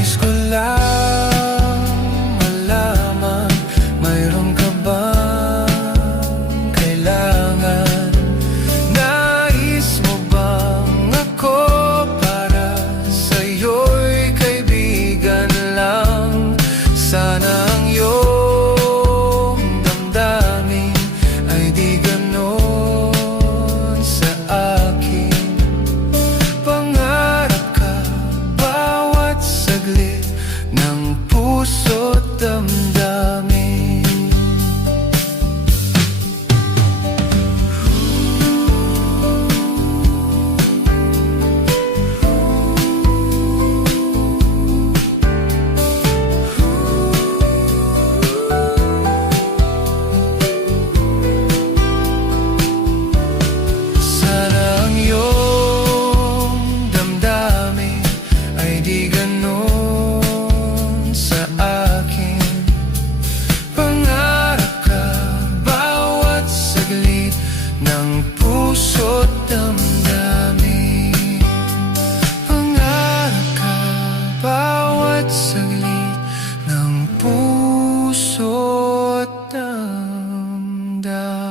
Nais ko ng puso't damdamin. Pangarap ka bawat saglit ng puso't damdamin.